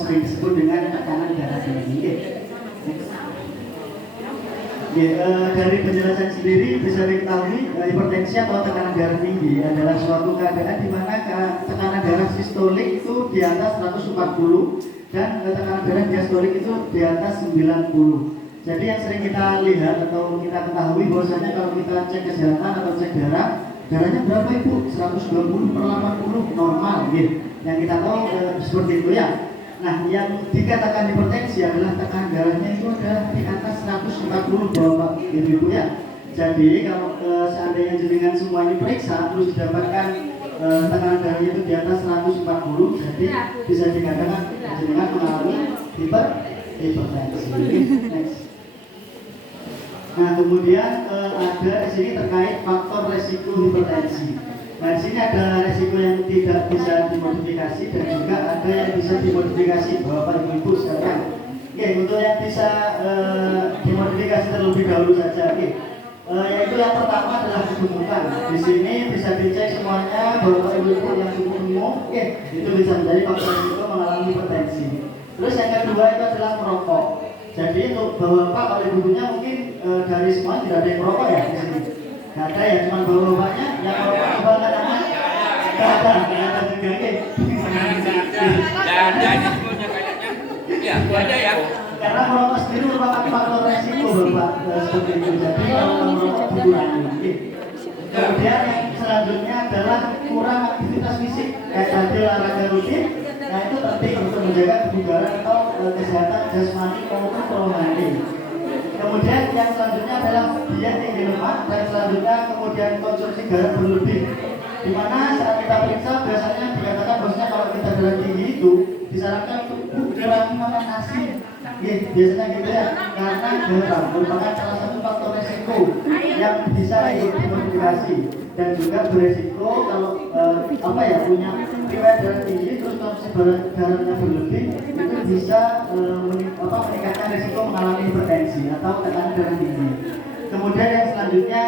sering disebut dengan tekanan darah tinggi. Dari penjelasan sendiri bisa diketahui hipertensi atau tekanan darah tinggi adalah suatu keadaan di mana tekanan darah sistolik itu di atas 140 dan tekanan darah diastolik itu di atas 90. Jadi yang sering kita lihat atau kita ketahui bahwasanya kalau kita cek kesehatan atau cek darahnya berapa ibu? 120/80 normal gitu. Yang kita tahu seperti itu ya. Nah, yang dikatakan hipertensi adalah tekanan darahnya itu adalah di atas 140 Bapak Ibu ya. Jadi kalau seandainya jenengan semua ini periksa terus didapatkan tekanan darahnya itu di atas 140, jadi bisa dikatakan jenengan mengalami hipertensi. Next. Nah, kemudian ada di sini terkait faktor resiko hipertensi. Nah, di sini ada resiko yang tidak bisa dimodifikasi dan juga ada yang bisa dimodifikasi Bapak Ibu sekalian. Oke, untuk yang bisa dimodifikasi terlebih dahulu saja, yaitu yang pertama adalah kegemukan. Di sini bisa dicek semuanya Bapak Ibu yang cukup gemuk, itu bisa menjadi faktor resiko mengalami hipertensi. Terus yang kedua itu adalah merokok. Jadi untuk Bapak kalau ibunya mungkin dari semua tidak ada yang merokok ya di sini. Nggak ada ya, cuma bapaknya yang merokok kebanyakan anak. Nggak ada juga ya. Nggak ada ini semuanya kayaknya. Ya, ada ya. Karena merokok sendiri merupakan faktor resiko Bapak seperti itu. Jadi kalau merokok dikurangi. Kemudian yang selanjutnya adalah kurang aktivitas fisik kayak tadi olahraga rutin. Nah itu penting untuk menjaga kebugaran atau kesehatan jasmani maupun rohani. Kemudian yang selanjutnya adalah diet tinggi lemak dan selanjutnya kemudian konsumsi garam berlebih. Di mana saat kita periksa biasanya dikatakan bahwasanya kalau kita darah tinggi itu disarankan untuk kurangi makan nasi. Biasanya gitu ya, karena garam merupakan salah satu faktor resiko yang bisa dimodifikasi dan juga beresiko kalau punya riwayat darah tinggi terus konsumsi garamnya berlebih itu bisa meningkatkan resiko mengalami hipertensi atau tekanan darah tinggi. Kemudian yang selanjutnya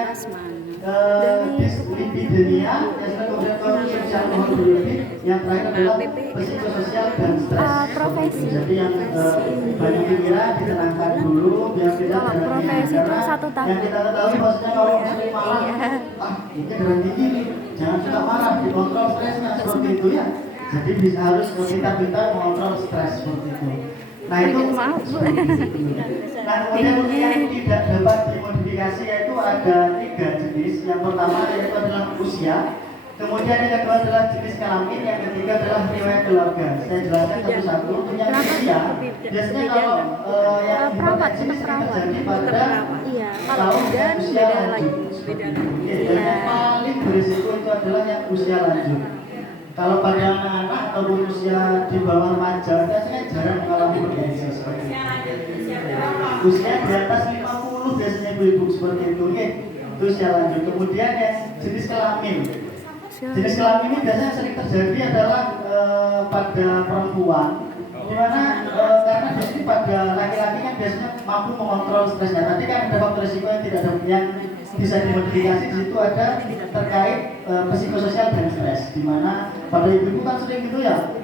dislipidemia, kemudian konsumsi alkohol berlebih, yang terakhir adalah psikososial dan stres. Jadi yang banyak pikiran ditenangkan dulu biar kita darah tinggi. Karena yang kita ketahui maksudnya kalau sering marah, ini darah tinggi nih, jangan suka marah, dikontrol stresnya seperti itu ya. Jadi bisa harus pintar-pintar mengontrol stres seperti itu. Nah itu Nah kemudian yang tidak dapat dimodifikasi yaitu ada 3 jenis. Yang pertama yaitu adalah usia. Kemudian yang kedua adalah jenis kelamin. Yang ketiga adalah riwayat keluarga. Saya jelaskan satu-satu. Untuk yang usia, biasanya kalau yang hipertensi terjadi pada tahun usia lanjut. Yang paling berisiko itu adalah yang usia lanjut. Kalau pada anak-anak ataupun usia di bawah remaja biasanya jarang mengalami hipertensi seperti itu. Usia di atas 50 biasanya ibu-ibu seperti itu, itu usia lanjut. Kemudian yang jenis kelamin. Jenis kelamin ini biasanya sering terjadi adalah pada perempuan, dimana karena di sini pada laki-laki kan biasanya mampu mengontrol stresnya. Tadi kan ada faktor risiko yang tidak ada yang bisa dimodifikasi. Di situ ada terkait psikososial dan stres, dimana pada ibu-ibu kan sering gitu ya,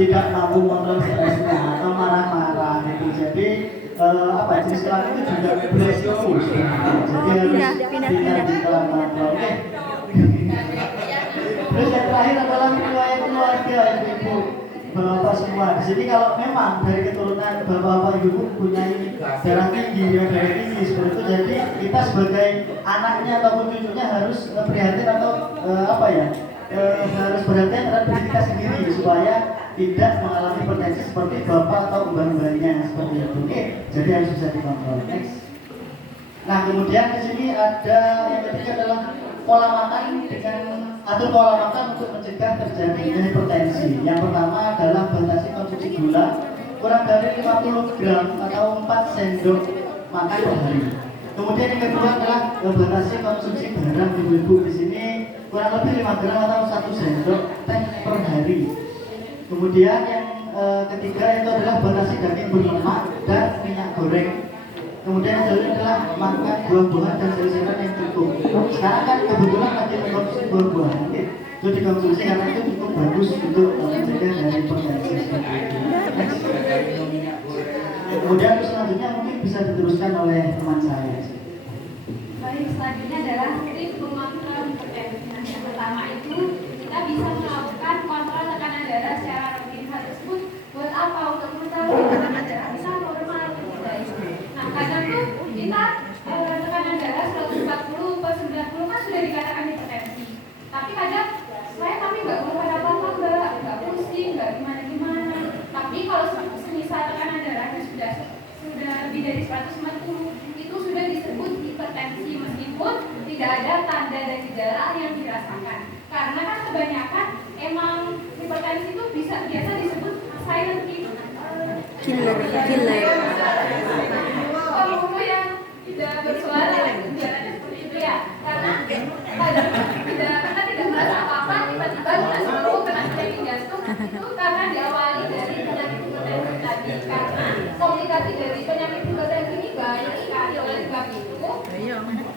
tidak mampu mengontrol stresnya atau marah-marah gitu. Jadi jenis kelamin itu juga beresiko. Jadi harus pindah di kontrol. Terus yang terakhir adalah riwayat keluarga ibu-ibu, bapak semua. Di sini kalau memang dari keturunan bapak-bapak ibu punya darah tinggi, darah tinggi seperti itu, jadi kita sebagai anaknya ataupun cucunya harus prihatin atau harus perhatian terhadap diri kita sendiri supaya tidak mengalami hipertensi seperti bapak atau mbak-mbaknya seperti itu. Jadi harus bisa dikontrol. Next. Nah kemudian di sini ada yang ketiga adalah pola makan atur pola makan untuk mencegah terjadinya hipertensi. Yang pertama adalah batasi konsumsi gula kurang dari 50 gram atau 4 sendok makan per hari. Kemudian yang kedua adalah batasi konsumsi garam ibu-ibu. Di sini kurang lebih 5 gram atau 1 sendok teh per hari. Kemudian yang ketiga itu adalah batasi daging berlemak dan minyak goreng. Kemudian selanjutnya adalah makan buah-buahan dan sayur-sayuran yang cukup. Sekarang kan kebetulan lagi mengkonsumsi buah-buahan, itu dikonsumsi karena itu cukup bagus untuk mencegah dari hipertensi seperti itu. Kemudian selanjutnya mungkin bisa diteruskan oleh teman saya. Baik, selanjutnya adalah trik mengontrol hipertensi. Nah, yang pertama itu kita bisa melakukan kontrol tekanan darah secara rutin. Hal tersebut buat apa? Untuk mengetahui tekanan darah kita normal atau tidak. Nah, kadang tuh kita tekanan darah 140 per 90 kan sudah dikatakan hipertensi. Tapi kadang saya nggak keluar apa-apa, nggak pusing, nggak gimana-gimana. Tapi kalau semisal tekanan darahnya sudah lebih dari 140, itu sudah disebut hipertensi meskipun tidak ada tanda dan gejala yang dirasakan. Karena kan kebanyakan emang hipertensi itu biasa disebut silent killer. Pembunuh yang tidak bersuara, gejalanya seperti itu ya. Karena kita tidak merasa apa-apa, tiba-tiba kita sembuh kena penyakit jantung. Itu karena diawali dari penyakit hipertensi tadi. Karena komplikasi dari penyakit hipertensi ini banyak sekali. Oleh sebab itu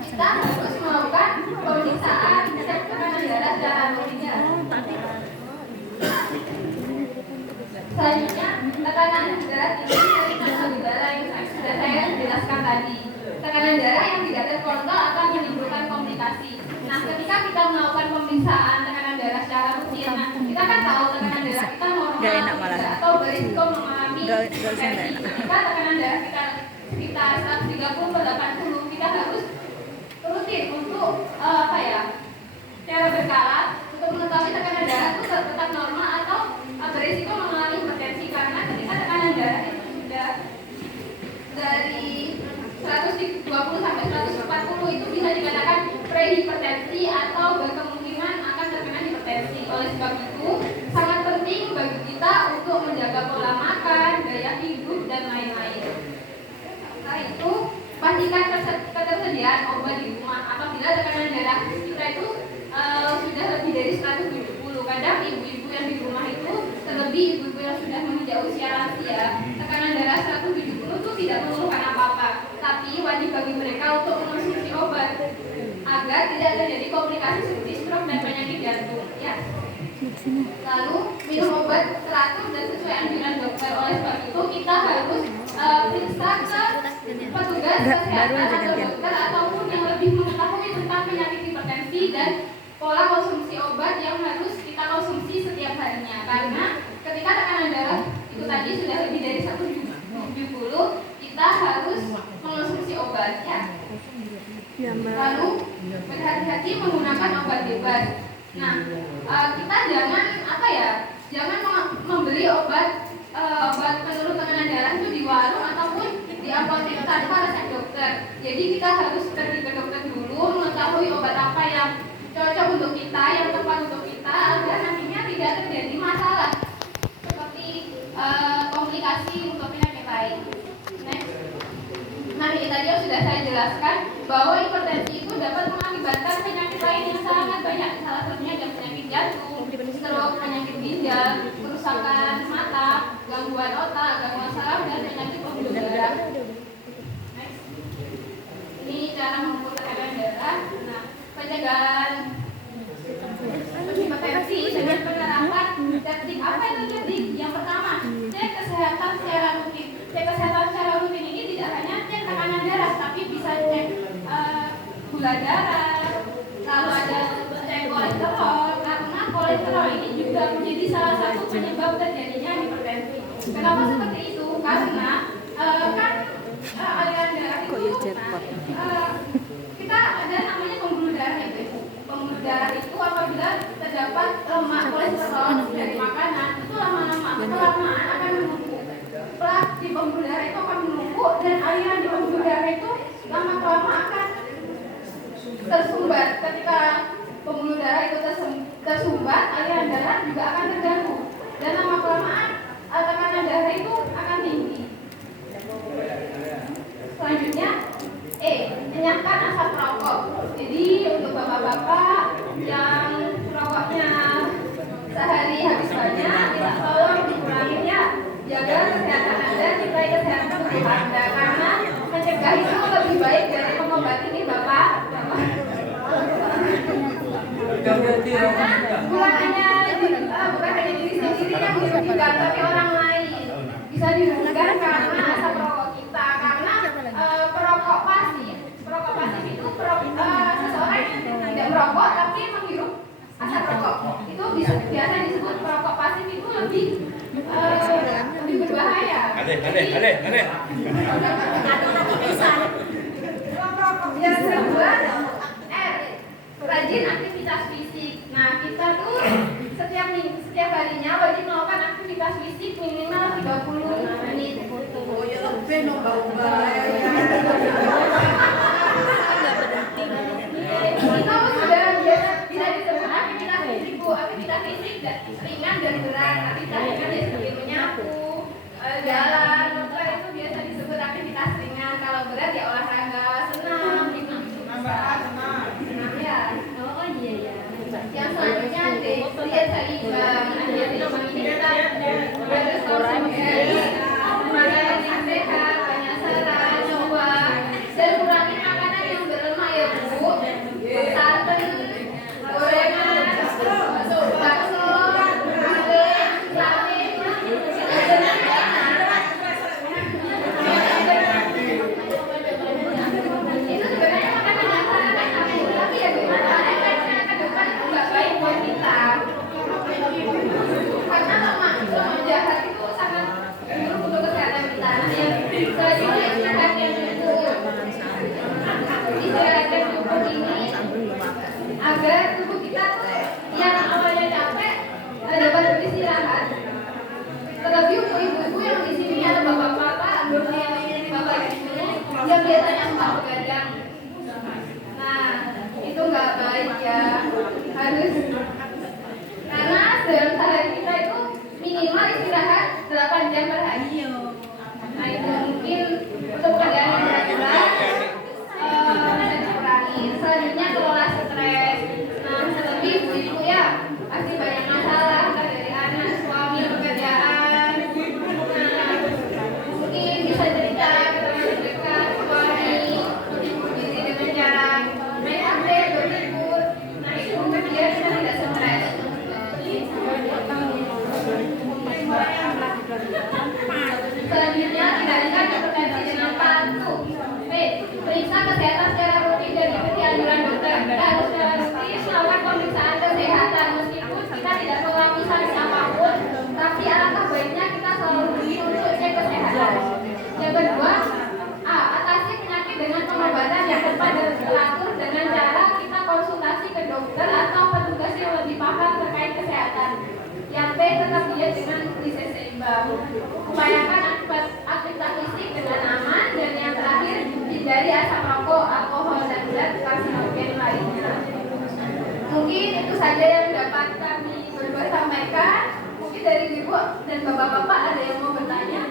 kita harus melakukan pemeriksaan cek tekanan darah secara rutin. Selanjutnya, tekanan darah tinggi dari gejala yang sudah saya jelaskan tadi. Tekanan darah yang tidak terkontrol akan menimbulkan komplikasi. Nah, ketika kita melakukan pemeriksaan tekanan darah secara rutin, nah, kita kan tahu tekanan darah kita normal atau berisiko mengalami hipertensi. Jika tekanan darah kita sekitar 130 per 80, kita harus rutin untuk secara berkala untuk mengetahui tekanan darah itu tetap normal atau berisiko mengalami hipertensi. Karena ketika tekanan darah itu sudah dari 120 sampai 140 itu bisa dikatakan prehipertensi atau berkemungkinan akan terkena hipertensi. Oleh sebab itu sangat penting bagi kita untuk menjaga pola makan, gaya hidup dan lain-lain. Setelah itu pastikan ketersediaan obat di rumah apabila tekanan darah kita itu sudah lebih dari 170. Kadang ibu-ibu yang di rumah itu, terlebih ibu-ibu yang sudah menginjak usia lansia, tekanan darah 170 itu tidak mengeluhkan apa-apa, tapi wajib bagi mereka untuk mengonsumsi obat agar tidak terjadi komplikasi seperti stroke dan penyakit jantung. Ya. Lalu minum obat teratur dan sesuai anjuran dokter. Oleh sebab itu kita harus periksa ke petugas kesehatan atau dokter ataupun yang lebih mengetahui tentang penyakit hipertensi dan pola konsumsi obat yang harus kita konsumsi setiap harinya. Karena ketika tekanan darah itu tadi sudah lebih dari 170, kita harus mengonsumsi obat ya. Lalu berhati-hati menggunakan obat bebas. Nah, kita jangan membeli obat penurun tekanan darah itu di warung ataupun di apotek tanpa resep dokter. Jadi kita harus pergi ke dokter dulu, mengetahui obat apa yang cocok untuk kita, yang tepat untuk kita, agar nantinya tidak terjadi masalah seperti komplikasi untuk penyakit lain. Nah, ini tadi yang sudah saya jelaskan bahwa hipertensi itu dapat mengakibatkan penyakit lain yang sangat banyak. Salah satunya adalah penyakit jantung, stroke, penyakit ginjal, kerusakan mata, gangguan otak, gangguan saraf, dan penyakit pembuluh darah. Ini cara mengukur tekanan darah. Nah, pencegahan hipertensi dengan penerapan teknik apa itu teknik? Yang pertama, cek kesehatan secara rutin. Cek kesehatan secara rutin ini tidak hanya cek tekanan darah, tapi bisa cek gula darah, lalu ada cek kolesterol, karena kolesterol ini juga menjadi salah satu penyebab terjadinya hipertensi. Kenapa seperti itu? Karena aliran darah itu kita ada namanya pembuluh darah itu. Pembuluh darah itu apabila terdapat lemak kolesterol dari makanan itu kelamaan akan menumpuk. Plak di pembuluh darah itu akan menumpuk dan aliran di pembuluh darah itu lama-lama akan tersumbat. Ketika pembuluh darah itu tersumbat, aliran darah juga akan terganggu dan lama-kelamaan tekanan darah itu akan tinggi. Selanjutnya, enyahkan asap rokok. Jadi untuk bapak-bapak yang rokoknya sehari habis banyak, kita tolong dikurangin ya. Jaga kesehatan Anda, cintai kesehatan tubuh Anda, karena mencegah itu lebih baik dari mengobati ini Bapak. Karena bukan hanya diri sendiri yang dirugikan, tapi orang lain bisa dirugikan karena asap rokok asap rokok. Itu biasa disebut perokok pasif, itu lebih berbahaya. Ale. Yang kedua, R, rajin aktivitas fisik. Nah, kita tuh setiap harinya wajib melakukan aktivitas fisik minimal 30 menit. Oh ya lebih nambah-nambah. Itu sudah bisa disebut aktivitas fisik, Bu. Aktivitas fisik ringan dan berat. Aktivitas ringan ya seperti menyapu, jalan, itu biasa disebut aktivitas ringan. Kalau berat ya olahraga, senam, gitu. Ya. Oh iya. Yang selanjutnya diet seimbang. Diet seimbang ini kita harus konsumsi makanan yang sehat, banyak serat, buah, dan kurangi makanan yang berlemak ya Bu. Santan, gorengan, bakso, gulai, sate, itu sebenarnya makanan yang sangat enak, tapi ya gimana efeknya ke depan itu nggak baik buat kita. Karena lemak jahat itu sangat buruk untuk kesehatan kita. Selanjutnya istirahat yang cukup. Istirahat yang cukup ini agar tubuh kita tuh yang awalnya capek dapat beristirahat. Terlebih untuk ibu-ibu yang di sini ada bapak-bapak, yang bapak ibu yang biasanya suka begadang. Nah, itu nggak baik ya. Harus karena dalam sehari kita itu minimal istirahat 8 jam per hari. Nah, itu mungkin untuk pekerjaan yang berat bisa dikurangi. Selanjutnya kelola stres. Nah, terlebih ibu ya pasti banyak masalah dari anak, suami, pekerjaan. Nah, mungkin bisa cerita ke teman terdekat, suami, diri dengan cara main HP, berlibur. Nah, itu untuk dia tidak stres. Selanjutnya tindakan hipertensi dengan patuh. B. Periksa kesehatan secara rutin dan ikuti anjuran dokter. Kita harus secara rutin melakukan pemeriksaan kesehatan meskipun kita tidak mengalami sanksi apapun, tapi alangkah baiknya kita selalu rutin untuk cek kesehatan. Yang kedua, A. Atasi penyakit dengan pengobatan yang tepat dan teratur dengan cara kita konsultasi ke dokter atau petugas yang lebih paham terkait kesehatan. Yang B. Tetap diet dengan nutrisi seimbang. Upayakan aktivitas fisik dengan aman. Dan yang terakhir, hindari asap rokok, alkohol, dan zat karsinogen lainnya. Mungkin itu saja yang dapat kami berdua sampaikan. Mungkin dari ibu dan bapak-bapak ada yang mau bertanya?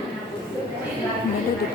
Ini tuh,